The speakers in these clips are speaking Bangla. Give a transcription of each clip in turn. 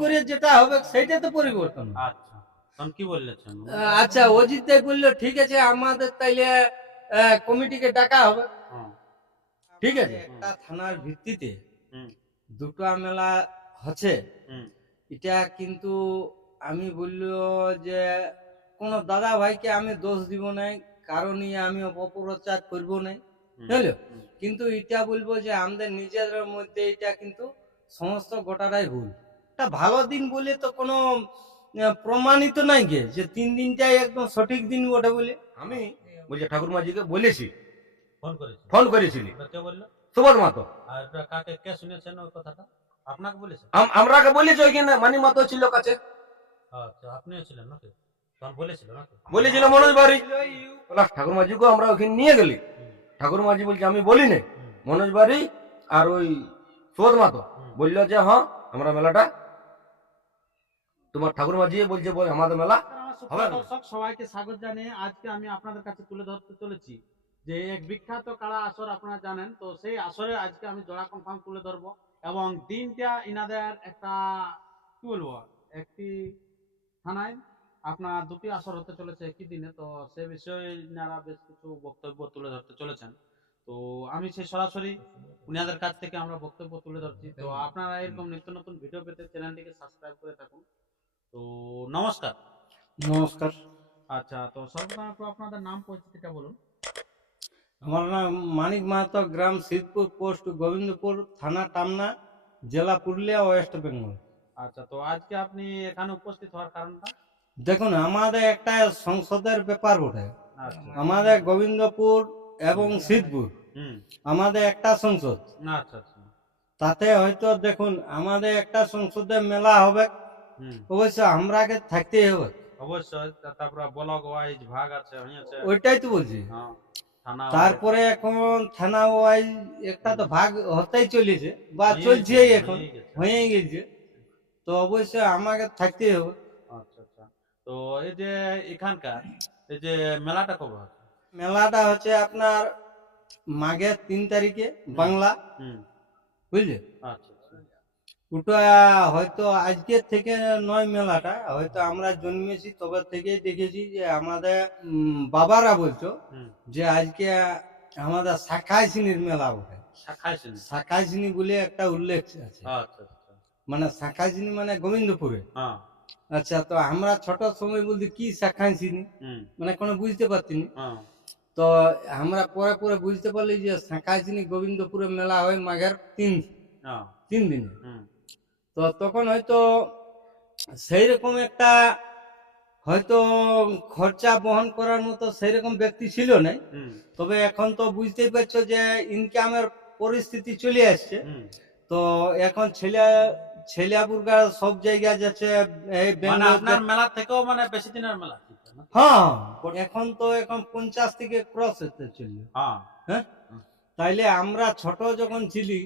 করে যেটা হবে সেইটা তো পরিবর্তন আচ্ছা। তখন কি বললেছেন আচ্ছা অজিত দেব বলল ঠিক আছে আমাদের তাইলে কমিটিকে ডাকা হবে। ঠিক আছে? একটা থানার ভিত্তিতে দুটো মেলা হচ্ছে। এটা কিন্তু আমি বলল যে কোন দাদা ভাইকে আমি দোষ দিব নাই কারণই আমি অপপ্রচার করব নাই। বুঝলো? কিন্তু এটা বলব যে আমাদের নিজেদের মধ্যে এটা কিন্তু সমস্ত গোটাটাই ভুল। এটা ভালো দিন বলে তো কোনো প্রমাণিত নাই গে যে তিন দিনটাই একদম সঠিক দিন বটে বলে। আমি বলছি ঠাকুর মাঝিকে বলেছি। ফোন করেছি। ফোন করেছিলি। কে বলল? সুবোধ মাতো। আর কাকে কে শুনেছেন ওই কথাটা? আপনাকে বলেছে? আম- আমরাকে বলেছি ওইখানে মানি মাতো ছিল কাছে। আচ্ছা আপনিও ছিলেন নাকি? তখন বলেছিল নাকি? বলেছিল মনোজ বাড়ি। ঠাকুর মাঝিকে আমরা ওখানে নিয়ে গেলি। ঠাকুর মাঝি বলছে আমি বলি হুম, মনোজ বাড়ি আর ওই সুবোধ মাতো। বলল যে হ্যাঁ আমরা মেলাটা তোমার ঠাকুর মাঝি বলছে বল আমাদের মেলা হবে দর্শক সবাইকে স্বাগত জানিয়ে আজকে আমি আপনাদের কাছে তুলে ধরতে চলেছি। যে এক বিখ্যাত কাড়া আসর আপনারা জানেন তো সেই আসরে আজকে আমি জোড়া কনফার্ম তুলে ধরবো এবং দিনটা ইনাদের একটা কি বলব একটি থানায় আপনার দুটি আসর হতে চলেছে একই দিনে তো সে বিষয়ে ইনারা বেশ কিছু বক্তব্য তুলে ধরতে চলেছেন। তো আমি সেই সরাসরি উনাদের কাছ থেকে আমরা বক্তব্য তুলে ধরছি। তো আপনারা এরকম নিত্য নতুন ভিডিও পেতে চ্যানেলটিকে সাবস্ক্রাইব করে থাকুন। তো নমস্কার। নমস্কার। আচ্ছা তো সর্বপ্রথম একটু আপনাদের নাম পরিচিতিটা বলুন। আমার নাম মানিক মাহাতো গ্রাম সিদ্ধপুর পোস্ট গোবিন্দপুর থানা টামনা জেলা পুরুলিয়া ওয়েস্ট বেঙ্গল। আচ্ছা তো আজকে আপনি এখানে উপস্থিত হওয়ার কারণটা? দেখুন আমাদের একটা সংসদের ব্যাপার ওঠে আচ্ছা। আমাদের গোবিন্দপুর এবং সিদ্ধপুর আমাদের একটা সংসদ। আচ্ছা আচ্ছা। তাতে হয়তো দেখুন আমাদের একটা সংসদে মেলা হবে। অবশ্য আমরাকে থাকতে হবে। অবশ্যই তারপরে ব্লক ওয়াইজ ভাগ আছে ওইটাই তো বলছি। হ্যাঁ তারপরে এখন থানা ওয়াইজ একটা তো ভাগ হতেই চলেছে বা চলছে এখন হয়ে গেছে। তো অবশ্যই আমাকে থাকতে হবে। আচ্ছা আচ্ছা। তো এই যে এখানকার এই যে মেলাটা কবে মেলাটা হচ্ছে আপনার মাঘের তিন তারিখে বাংলা বুঝলে? আচ্ছা। ওটা হয়তো আজকের থেকে নয় মেলাটা হয়তো আমরা জন্মেছি তবে থেকেই দেখেছি যে আমাদের বাবারা বলছো যে আজকে আমাদের শাখাইসিনীর মেলা ছিল শাখাইসিনী বলে একটা উল্লেখ আছে। আচ্ছা আচ্ছা মানে শাখাইসিনী মানে গোবিন্দপুরে। হ্যাঁ। আচ্ছা তো আমরা ছোট সময় বলতে কি শাখাইসিনী মানে কোনো বুঝতে পারতিনি। হ্যাঁ। তো আমরা পরে পরে বুঝতে পারলি যে শাখাইসিনী গোবিন্দপুরে মেলা হয় মাঘের তিন হ্যাঁ। তিন দিনে। তো তখন হয়তো সেই রকম একটা হয়তো খরচা বহন করার মতো সেই রকম ব্যক্তি ছিল না তবে এখন তো বুঝতেই পারছ যে ইনকামের পরিস্থিতি চলে আসছে। তো এখন ছেলে ছেলেপুরগা সব জায়গায় যাচ্ছে এই মানে আপনার মেলা থেকেও মানে বেশি দিনের মেলা? হ্যাঁ এখন তো এখন পঞ্চাশ থেকে ক্রস হতে চলবে হ্যাঁ। তাইলে আমরা ছোট যখন ছিলি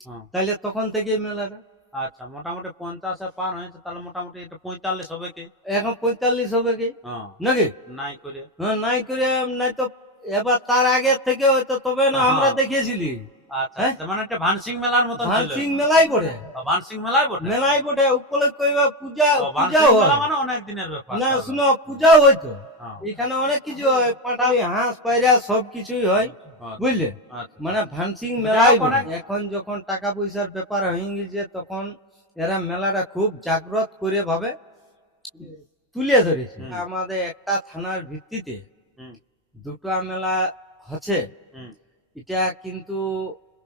হ্যাঁ। তাইলে তখন থেকে মেলাটা। আচ্ছা মোটামুটি পঞ্চাশে পার হয়েছে তাহলে মোটামুটি এটা পঁয়তাল্লিশ হবে কি? এখন পঁয়তাল্লিশ হবে কি? হ্যাঁ। নাকি? নাই করে। হ্যাঁ নাই করে নাই তো এবার তার আগে থেকে হয়তো তবে না আমরা হ্যাঁ। দেখিয়েছিলি। এখানে অনেক কিছু হাঁস পায়রা সব কিছুই হয় আচ্ছা, বুঝলে? আচ্ছা। মানে ভানসিং মেলাই এখন যখন টাকা পয়সার ব্যাপার হয়ে গেছে তখন এরা মেলাটা খুব জাগ্রত করে ভাবে তুলে ধরেছে। আমাদের একটা থানার ভিত্তিতে। দুটো মেলা হচ্ছে। এটা কিন্তু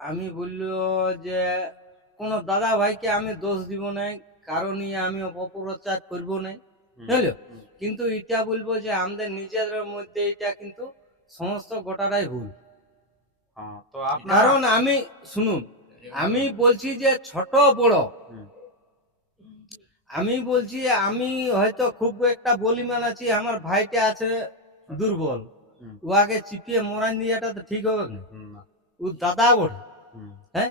আমি বলল যে কোন দাদা ভাইকে আমি দোষ দিব নাই কারণই আমি অপপ্রচার করব নাই বুঝলো? কিন্তু এটা বলব যে আমাদের নিজেদের মধ্যে এটা কিন্তু সমস্ত গোটাটাই ভুল। হ্যাঁ, কারণ আমি শুনুন আমি বলছি যে ছোট বড়। আমি বলছি আমি হয়তো খুব একটা বলিমান আছি আমার ভাইটা আছে দুর্বল। উহাকে চিপিয়ে মরান দিয়াটা তো ঠিক হবে না। দাদা বটে হ্যাঁ?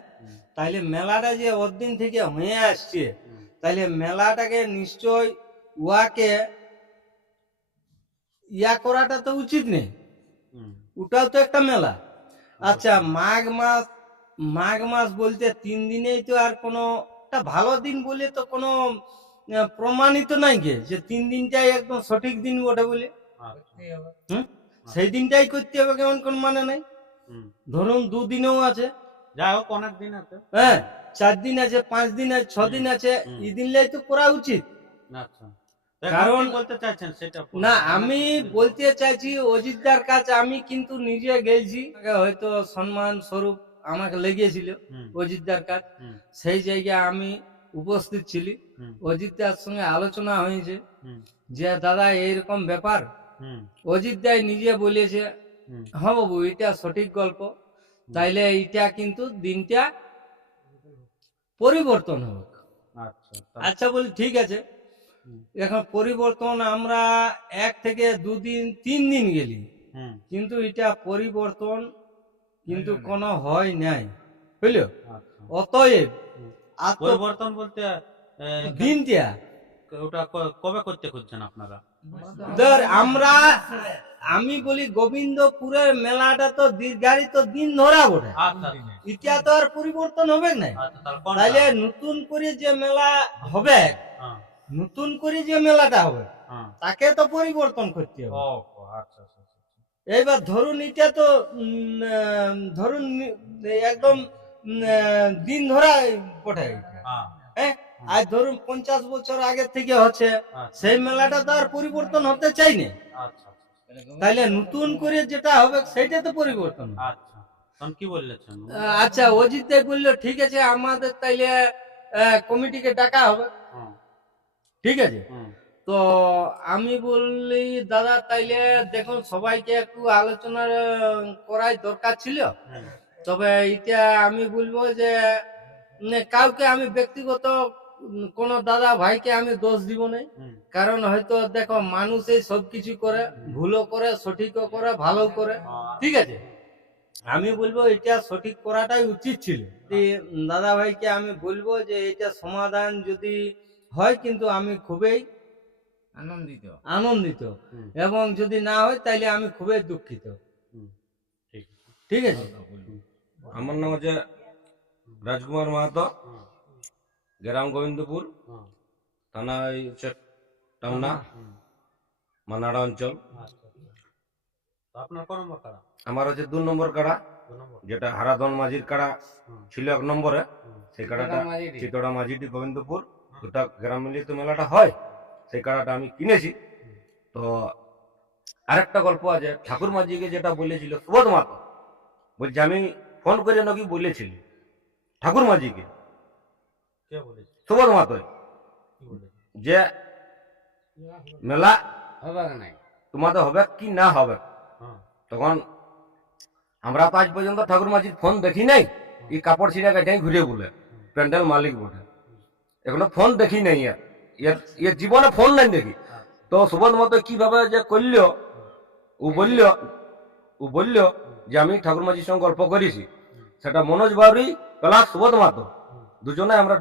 তাইলে মেলাটা যে দিন থেকে হয়ে আসছে তাইলে মেলাটাকে নিশ্চয় উহাকে ইয়া করাটা তো উচিত নেই ওটাও তো একটা মেলা। আচ্ছা মাঘ মাস মাঘ মাস বলতে তিন দিনেই তো আর কোনো ভালো দিন বলে তো কোনো প্রমাণিত নাই গে যে তিন দিনটাই একদম সঠিক দিন বটে বলে। আচ্ছা। সেই দিনটাই করতে হবে কেমন কোন মানে নাই। ধরুন দুদিনেও আছে। যাই হোক অনেক দিন আছে। হ্যাঁ চার দিন আছে পাঁচ দিন আছে ছ দিন আছে। এই দিনলাই তো করা উচিত। আচ্ছা। কারণ- বলতে চাইছেন সেটা না আমি বলতে চাইছি অজিতদার কাছে আমি কিন্তু নিজে গেছি হয়তো সম্মান স্বরূপ আমাকে লেগেছিল অজিতদার কাজ সেই জায়গায় আমি উপস্থিত ছিলি। অজিতদার সঙ্গে আলোচনা হয়েছে যে দাদা এইরকম ব্যাপার। হুম, অজিত দাই নিজে বলেছে হ্যাঁ বাবু এটা সঠিক গল্প। তাইলে এইটা কিন্তু দিনটা পরিবর্তন হোক। আচ্ছা আচ্ছা বলি ঠিক আছে। এখন পরিবর্তন আমরা এক থেকে দুদিন তিন দিন গেলি। হুম, কিন্তু এটা পরিবর্তন কিন্তু কোনো হয় নাই। বুঝলো? আচ্ছা। অতএব। পরিবর্তন বলতে দিনটা ওটা কবে করতে খুঁজছেন আপনারা? ধর আমরা আমি বলি গোবিন্দপুরের মেলাটা তো দীর্ঘায়িত দিন ধরা বটে। আচ্ছা আচ্ছা, এটা তো আর পরিবর্তন হবে না আচ্ছা তাহলে নতুন করে যে মেলা হবে হ্যাঁ, নতুন করে যে মেলাটা হবে হ্যাঁ। তাকে তো পরিবর্তন করতে হবে। আচ্ছা আচ্ছা আচ্ছা, আচ্ছা। এইবার ধরুন এটা তো ধরুন একদম দিন ধরা এটা। হ্যাঁ, হ্যাঁ? আজ ধরুন পঞ্চাশ বছর আগে থেকে হচ্ছে আচ্ছা, সেই মেলাটা তো আর পরিবর্তন হতে চাই না তাইলে নতুন করে যেটা হবে সেটা তো পরিবর্তন আচ্ছা কি বললেছেন আচ্ছা অজিত দেব বলল ঠিক আছে আমাদের তাইলে কমিটিকে ডাকা হবে। ঠিক আছে? তো আমি বললি দাদা তাইলে দেখুন সবাইকে একটু আলোচনা করাই দরকার ছিল। তবে এটা আমি বলব যে কাউকে আমি ব্যক্তিগত কোনো দাদা ভাইকে আমি দোষ দিব না কারণ হয়তো দেখো মানুষই সব কিছু করে ভুলও করে সঠিকও করে ভালো করে। হ্যাঁ, ঠিক আছে? আমি বলব এটা সঠিক করাটাই উচিত ছিল। এই দাদা ভাইকে আমি বলব যে এটা সমাধান যদি হয় কিন্তু আমি খুবই আনন্দিত। আনন্দিত। এবং যদি না হয় তাইলে আমি খুবই দুঃখিত। ঠিক। ঠিক আছে? আমার নাম হচ্ছে রাজকুমার মাহাতো। গ্রাম গোবিন্দপুর থানা এই হচ্ছে টামনা মানাড়া অঞ্চল। আচ্ছা, আচ্ছা। তো আপনার কোন নম্বর কারা আমার হচ্ছে দু নম্বর কাড়া যেটা হারাধন মাঝির কাড়া ছিল এক নম্বরে। সেই কাড়াটা। চিতড়া মাঝিটি গোবিন্দপুর। দুটা গ্রাম মিলিয়ে তো মেলাটা হয় সেই কাড়াটা আমি কিনেছি। তো আরেকটা গল্প আছে ঠাকুর মাঝিকে যেটা বলেছিল সুবোধ মাতো বলছি আমি ফোন করে নাকি বলেছিলি ঠাকুর মাঝিকে? সুবোধ মাতোই যে মেলা হবে নাই। তোমাদের হবে কি না হবে? হ্যাঁ, তখন আমরা তো আজ পর্যন্ত ঠাকুর মাঝির ফোন দেখি নাই এই কাপড় ছিঁড়া কাটাই ঘুরে বলে প্যান্ডেল মালিক বটে। এখনও ফোন দেখি নাই এর জীবনে ফোন নাই দেখি। তো সুবোধ মতো কীভাবে যে করল ও বলল ও বলল যে আমি ঠাকুর মাঝির সঙ্গে গল্প করেছি। সেটা মনোজ বাউরি প্লাস সুবোধ মাতো দুজনে আমরা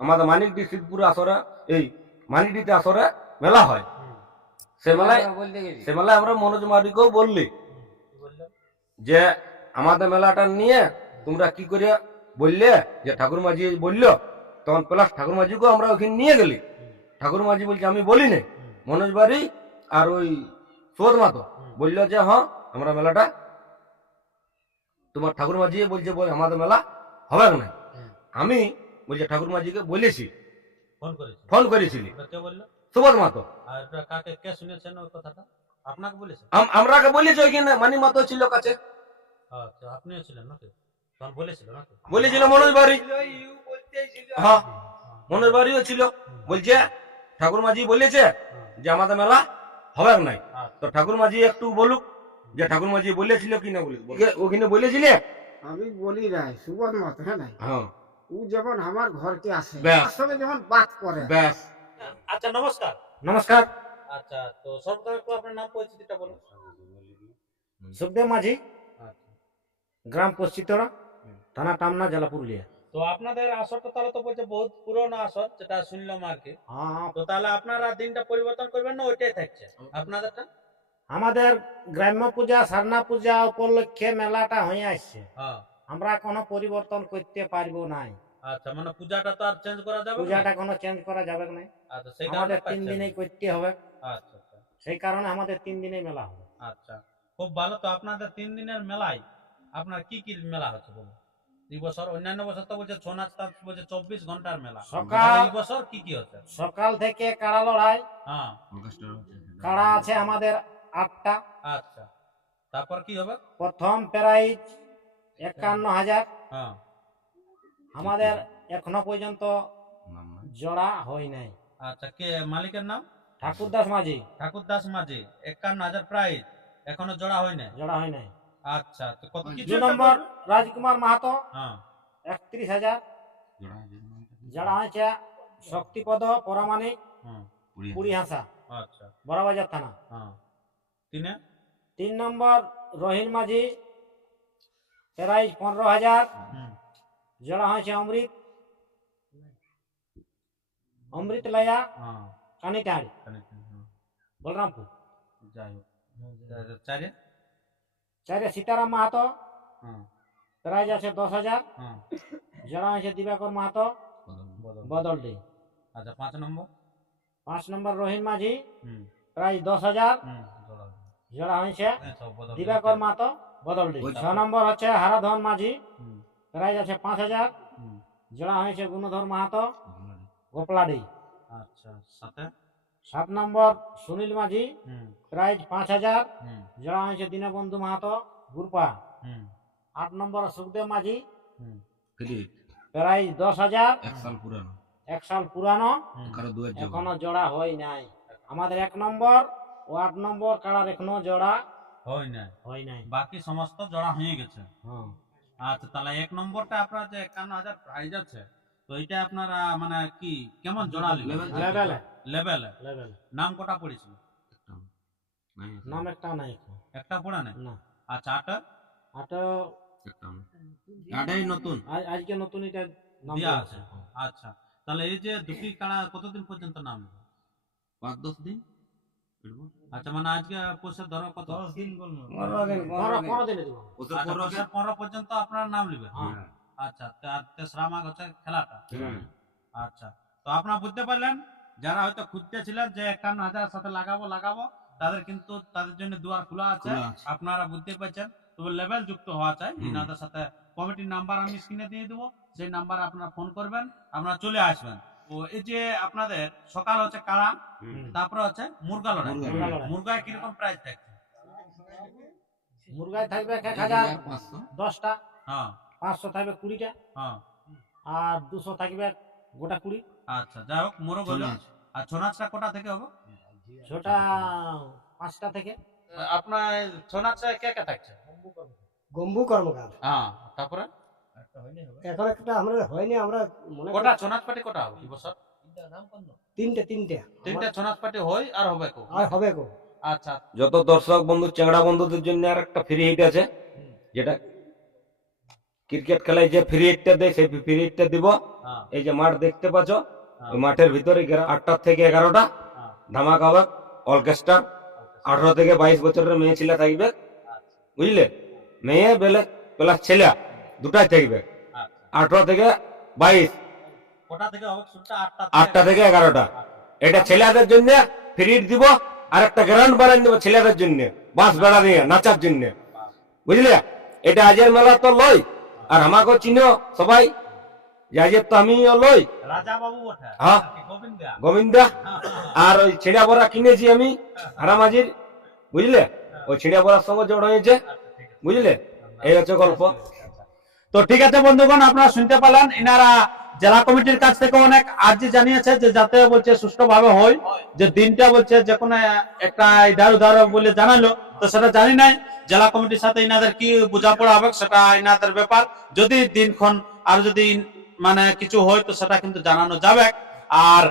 আমাদের মানিকডি শিবপুর আসরে এই মানিকডিতে আসরে মেলা হয়। সে মেলায় সে মেলায় আমরা মনোজ মারিকেও বললি যে আমাদের মেলাটা নিয়ে তোমরা কি করে বললে যে ঠাকুর মাঝি বলল তখন প্লাস ঠাকুর মাঝিকেও আমরা ওখানে নিয়ে গেলি। ঠাকুর মাঝি বলছে আমি বলি নাই মনোজ বাড়ি আর ওই সোদ মাতো বলল যে হ্যাঁ আমরা মেলাটা তোমার ঠাকুর মাঝি বলছে বল আমাদের মেলা হবে না। আমি বলছে ঠাকুর মাঝিকে বলেছি। ফোন করেছে ফোন করেছিলি। সুবোধ মাতো। কে শুনেছেন ওই কথাটা? আপনাকে বলেছে? আমরাকে বলেছি ওইখানে মানি মাতো ছিল কাছে। আচ্ছা আপনিও ছিলেন নাকি? বলেছিল মনোজ বাড়ি। হ্যাঁ মনোজ বাড়িও ছিল। বলছে ঠাকুর মাঝি বলেছে যে আমাদের মেলা হবে নাই। আচ্ছা, তো ঠাকুর মাঝি একটু বলুক যে ঠাকুর মাঝি বলেছিল কি না বলে ওখানে বলেছিলে? আমি বলি নাই সুবোধ মত হ্যাঁ নাই? হ্যাঁ। ও যেমন আমার ঘরকে আসে সঙ্গে যেমন বাত করে। ব্যাস। আচ্ছা নমস্কার। নমস্কার। আচ্ছা তো সর্বপ্রথম একটু আপনার নাম পরিচিতিটা বলুন। সুখদেব মাঝি গ্রাম পশ্চিতরা থানা টামনা জেলা পুরুলিয়া। তো আপনাদের আসরটা তাহলে তো বলছে বহুত পুরনো আসর যেটা শুনলাম আর কি। হ্যাঁ। তো তাহলে আপনারা দিনটা পরিবর্তন করবেন না ওইটাই থাকছে? আপনাদেরটা? আমাদের গ্রাম্য পূজা সারনা পূজা উপলক্ষে মেলাটা হয়ে আসছে। হ্যাঁ। আমরা কোনো পরিবর্তন করতে পারব নাই। আচ্ছা মানে পূজাটা তো আর চেঞ্জ করা যাবে না? পূজাটা কোনো চেঞ্জ করা যাবে না। আচ্ছা সেই কারণে তিন। দিনেই করতে হবে। আচ্ছা আচ্ছা। সেই কারণে আমাদের তিন দিনেই মেলা হবে। আচ্ছা খুব ভালো। তো আপনাদের তিন দিনের মেলায় আপনার কি কি মেলা হচ্ছে বলুন? এই বছর অন্যান্য বছর তো বলছে ছৌ নাচ তাচ বলছে চব্বিশ ঘণ্টার মেলা। সকাল এই বছর কি কি হচ্ছে? সকাল থেকে কাড়া লড়াই। হ্যাঁ। কাড়া আছে আমাদের আটটা। আচ্ছা তারপর কি হবে? প্রথম প্রাইজ একান্ন হাজার। হ্যাঁ। আমাদের এখনও পর্যন্ত জোড়া হয় নাই। আচ্ছা কে মালিকের নাম? ঠাকুর দাস মাঝি। ঠাকুর দাস মাঝি একান্ন হাজার প্রাইজ এখনও জোড়া হয় নাই? জোড়া হয় নাই। আচ্ছা তো কত কিছু নম্বর রাজকুমার মাহাতো হ্যাঁ। একত্রিশ হাজার। জোড়া হয়েছে শক্তিপদ পরামানিক হুম কুড়ি হাসা। আচ্ছা। বড়বাজার থানা। হ্যাঁ। তিনে? তিন নম্বর রহিন মাঝি প্রাইজ পনেরো হাজার হুম জোড়া হয়েছে অমৃত অমৃত লয়া হ্যাঁ কানিটাড়ি খানিক, হুম, বলরামপুর যাই হোক চারে চারে সীতারাম মাহাতো হ্যাঁ প্রাইজ আছে দশ হাজার হ্যাঁ জোড়া হয়েছে দিবাকর মাহাতো বদল। বদলডি আচ্ছা পাঁচ নম্বর পাঁচ নম্বর রহিন মাঝি হুম প্রাইজ দশ হাজার হুম জোড়া। জোড়া হয়েছে এই সব বদল। দিবাকর মাহাতো বদলডি ছ নম্বর হচ্ছে হারাধন মাঝি। প্রাইজ আছে পাঁচ হাজার। জোড়া হয়েছে গুণধর মাহাতো। গোপলাডি। আচ্ছা সাথে? সাত নম্বর সুনীল মাঝি। প্রাইজ পাঁচ হাজার। জোড়া হয়েছে দীনবন্ধু মাহাতো গুরপা। আট নম্বর সুখদেব মাঝি। প্রাইজ দশ হাজার। এক সাল পুরানো। এখনও জোড়া। হয় নাই। আমাদের এক নম্বর ও আট নম্বর কাড়ার এখনও জোড়া। হয় না। হয় নাই। বাকি সমস্ত জোড়া হয়ে গেছে। হ্যাঁ। আচ্ছা তাহলে এক নম্বরটা আপনার যে একান্ন হাজার প্রাইজ আছে তো এটা আপনারা মানে কি কেমন জোড়া লেভেলে লেভেলে নাম কটা পড়েছিল? নাম একটা নাই একটা পড়ে নাই? না। আচ্ছা আটা? আটো এটাই নতুন। আজকে নতুন এটা নাম আছে। আচ্ছা তাহলে এই যে দুটি কাড়া কতদিন পর্যন্ত নাম? পাঁচ দশ দিন। আচ্ছা মানে আজকে পয়সা ধরো কত? দশ দিন বলব পনেরো পর্যন্ত আপনার নাম নেবে হ্যাঁ। আচ্ছা তেসরা মাঘ হচ্ছে খেলাটা? আচ্ছা তো আপনারা বুঝতে পারলেন যারা হয়তো খুঁজতে ছিলেন যে একান্ন হাজার সাথে লাগাবো লাগাবো তাদের কিন্তু তাদের জন্য দুয়ার খোলা আছে। আপনারা বুঝতে পারছেন তবে লেভেল যুক্ত হওয়া চাই। ইনাদের সাথে কমিটির নাম্বার আমি স্ক্রিনে দিয়ে দেবো। সেই নাম্বার আপনারা ফোন করবেন আপনারা চলে আসবেন। ও এই যে আপনাদের সকাল হচ্ছে কাড়া হুম। তারপরে হচ্ছে মুরগা লড়াই। মুরগা মুরগা মুরগায় কীরকম প্রাইস থাকছে? মুরগায় থাকবে এক হাজার পাঁচশো। দশটা। হ্যাঁ। পাঁচশো থাকবে কুড়িটা। হ্যাঁ। আর দুশো থাকবে গোটা কুড়ি। আচ্ছা যাই হোক মোরগ হলো। আর ছৌ নাচটা কোটা থেকে হবে? ছোটা পাঁচটা থেকে। আপনার ছৌ নাচে কে কে থাকছে? গম্বু কর্মকার। হ্যাঁ তারপরে? এখন একটা আমরা হয়নি আমরা মনে কোটা? ছৌ নাচ পার্টি হবে বছর? তিনটে তিনটে তিনটা। ছৌ নাচ হয় আর হবে কো? আর হবে গো আচ্ছা। যত দর্শক বন্ধু চেংড়া বন্ধুদের জন্য আর একটা ফ্রি হিট আছে যেটা ক্রিকেট খেলায় যে ফ্রি হিটটা দেয় সেই ফ্রি হিটটা দিব। হ্যাঁ। এই যে মাঠ দেখতে পাচ্ছ হ্যাঁ। মাঠের ভিতরে আটটা থেকে এগারোটা। হ্যাঁ। ধামাকা হবে অর্কেস্ট্রা আঠারো থেকে বাইশ বছরের মেয়ে ছেলে থাকবে। বুঝলে? মেয়ে বেলে প্লাস ছেলে। দুটাই থাকবে আচ্ছা। আঠারো থেকে বাইশ। থেকে আটটা থেকে এগারোটা। এটা ছেলেদের জন্য ফ্রি দিব আর একটা গ্রাউন্ড বানাই দিব ছেলেদের জন্য। বাস বেড়া দিয়ে নাচার জন্য। বুঝলে? এটা আজের মেলা তো লই আর আমাকেও চিনো সবাই আজের তো আমিও লই হ্যাঁ। গোবিন্দা? গোবিন্দা? আর ওই ছিঁড়া বড়া কিনেছি আমি হারামাজির। বুঝলে? ওই ছিঁড়া বড়ার সঙ্গে জড় হয়েছে। বুঝলে? এই হচ্ছে গল্প। তো ঠিক আছে, বন্ধুগণ, আপনারা শুনতে পেলেন এনারা জেলা কমিটির কাছ থেকে অনেক আর্জি জানিয়েছে যে যাতে বলছে সুষ্ঠুভাবে হয়, যে দিনটা বলছে যে কোনো একটা ইধার উধার বলে জানালো, তো সেটা জানি নাই। জেলা কমিটির সাথে ইনাদের কি বোঝাপড়া হবে সেটা ইনাদের ব্যাপার। যদি দিনক্ষণ আর যদি মানে কিছু হয়, তো সেটা কিন্তু জানানো যাবে। আর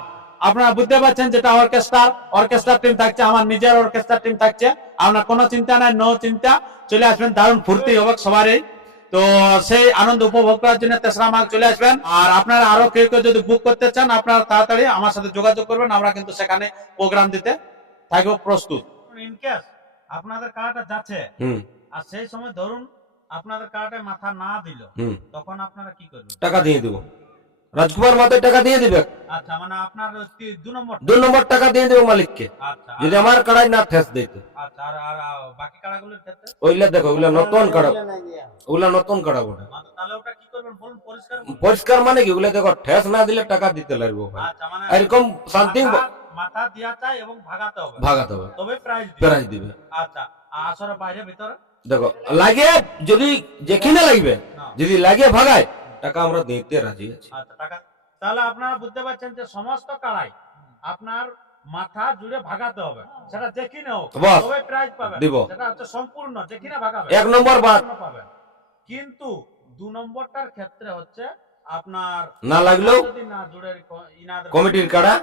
আপনারা বুঝতে পারছেন যেটা অর্কেস্ট্রা অর্কেস্ট্রা টিম থাকছে, আমার নিজের অর্কেস্ট্রা টিম থাকছে। আপনার কোনো চিন্তা নাই, নো চিন্তা, চলে আসবেন, দারুণ ফুর্তি হবে সবারই। তো সেই আনন্দ উপভোগ করার জন্য তেসরা মাঘ চলে আসবেন। আর আপনারা আরও কেউ কেউ যদি বুক করতে চান আপনারা তাড়াতাড়ি আমার সাথে যোগাযোগ করবেন আমরা কিন্তু সেখানে প্রোগ্রাম দিতে থাকব প্রস্তুত। ইন কেস আপনাদের কার্ডটা যাচ্ছে আর সেই সময় ধরুন আপনাদের কার্ডে মাথা না দিল তখন আপনারা কি করবেন? টাকা দিয়ে দেবো। রাজকুমার মাতের টাকা দিয়ে দিবে। আচ্ছা মানে আপনার কি- দু নম্বর দু নম্বর টাকা দিয়ে দেবে মালিককে। আচ্ছা যদি আর- আমার কাড়াই না ঠেস দিতে। আচ্ছা আর আর আর বাকি কাড়াগুলোর ক্ষেত্রে? ওইগুলা দেখো ওগুলা নতুন কাড়া ওগুলা নতুন কাড়া বটে। মানে তাহলে ওটা কি করবেন? বলুন পরিষ্কার করুন। পরিষ্কার মানে কি? ওগুলা দেখো ঠেস না দিলে টাকা দিতে লাগবে ভাই। আচ্ছা মানে এরকম শান্তি মাথা- মাথা দিয়া চাই এবং ভাগাতে হবে। ভাগাতে হবে। তবে প্রাইজ প্রাইজ দিবে। আচ্ছা আর আসরে বাইরে ভিতরে? দেখো লাগে যদি যেখানে লাগবে না। যদি লাগে ভাগায় টাকা আমরা দিতে রাজি আছি। আচ্ছা টাকা। তাহলে আপনারা বুঝতে পারছেন যে সমস্ত কাড়াই আপনার মাথা জুড়ে ভাগাতে হবে। সেটা দেখি হোক বাস। তবে প্রাইজ পাবেন। দিব। সেটা হচ্ছে সম্পূর্ণ যেখানে ভাগাবে এক নম্বর বাদ। পাবেন। কিন্তু দু নম্বরটার ক্ষেত্রে হচ্ছে আপনার না লাগলেও না জুড়ে কমিটির কাড়া?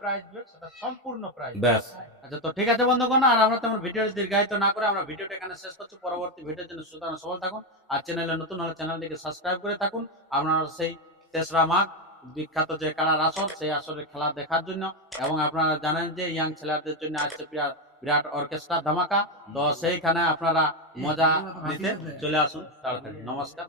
প্রাইজ দেবে সেটা সম্পূর্ণ প্রাইজ ব্যাস। আচ্ছা তো ঠিক আছে বন্ধুগণ আর আমরা তেমন ভিডিও দীর্ঘায়িত না করে আমরা ভিডিওটা এখানে শেষ করছি। পরবর্তী ভিডিওর জন্য সুতরাং সবাই থাকুন আর চ্যানেলে নতুন হলে চ্যানেলটিকে সাবস্ক্রাইব করে থাকুন। আপনারা সেই তেসরা মাঘ বিখ্যাত যে কারার আসর সেই আসরের খেলা দেখার জন্য এবং আপনারা জানেন যে ইয়াং ছেলেদের জন্য আসছে বিরাট বিরাট অর্কেস্ট্রা ধামাকা তো সেইখানে আপনারা মজা নিতে চলে আসুন। তাড়াতাড়ি নমস্কার।